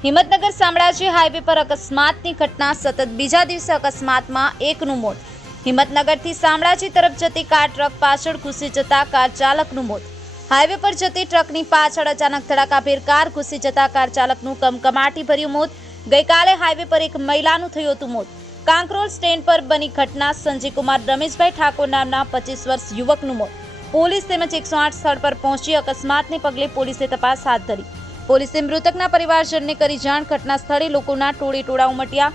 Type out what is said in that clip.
Himmatnagar Shamlaji highway પર અકસ્માતની ઘટના સતત બીજા દિવસે અકસ્માતમાં એકનું મોત। હિંમતનગરથી શામળાજી તરફ જતી કાર ટ્રક પાછળ ઘૂસી જતા કાર ચાલકનું મોત। હાઈવે પર જતી ટ્રકની પાછળ અચાનક ધડાકાભેર કાર ઘૂસી જતા કાર ચાલકનું કમકમાટી ભર્યું મોત। ગઈકાલે હાઈવે પર એક મહિલાનું થયું હતું મોત। કાંકરોલ સ્ટેન્ડ પર બની ઘટના સંજયકુમાર રમેશભાઈ ઠાકોર નામના 25 વર્ષ યુવકનું મોત। પોલીસ તેમજ 108 સ્થળ પર પહોંચી અકસ્માતને પગલે પોલીસે તપાસ હાથ ધરી। પોલીસે મૃતકના પરિવારજનને કરી જાણ। ઘટના સ્થળે લોકોના ટોળે ટોળા ઉમટ્યા।